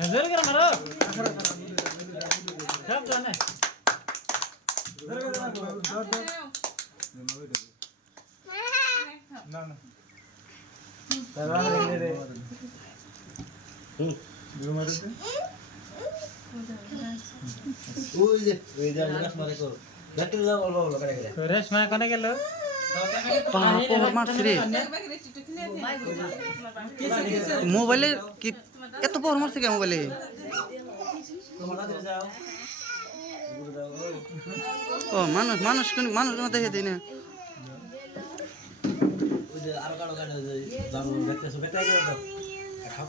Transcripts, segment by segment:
জোরে করে মারো সব জানে না না তারা রে দুই মারতে ওই যে রেশ মারে কো ব্যাটারি দাও অল্প অল্প করে করে রেশ মারে কোনে গেল বাপ ওর মারছে রে মোবাইলে কি এত পর মারছে কে মোবাইলে ও মানুষ মানুষ মানুষ না দেখে দিই না ওই যে আরো কারো গাড়ি জানো দেখতেছো বেটা গেল তো খাও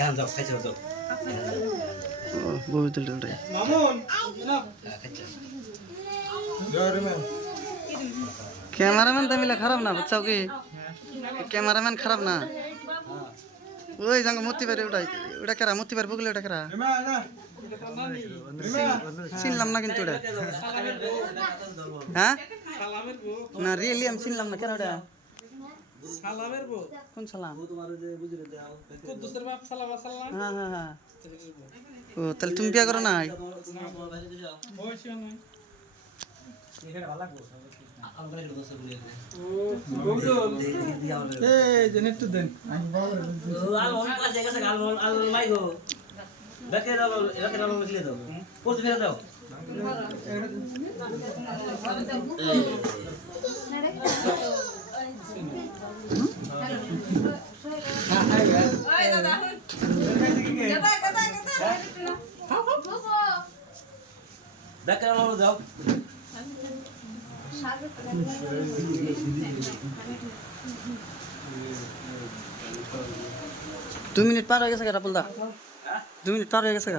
এখন যাও খাইছো যাও ও বহুত দলটাই মামুন না খাইছো জোরে মে ক্যামেরাম্যান তামিলা খারাপ না বুঝছাও কি ক্যামেরাম্যান খারাপ না ওই জাঙ্গ মতি পারে ওটা কেরা মতি পারে বগলে ওটা কেরা রিমা না চিনলাম না কিন্তু ওটা হ্যাঁ না রিয়েলি আমি চিনলাম না কেন ওটা সালামের বউ কোন সালাম তোমার যে বুঝিয়ে দাও কুদ্দুসের বাপ সালাম সালাম হ্যাঁ হ্যাঁ হ্যাঁ ও তাহলে তুমি বিয়ে করো নাই তোমার বাইরে যাও ওই শুনুন এখানে ভালো লাগবে আমরা এটা দোষ করে এই জেনে একটু দেন আল অন পাস জায়গা আল আল মাই গো দেখে দাও এটাকে নাম লিখে দাও পোস্ট ফেলে দাও দেখে নাম দাও 2 মিনিট পার হয়ে গেছে রাপুলদা 2 মিনিট পার হয়ে গেছে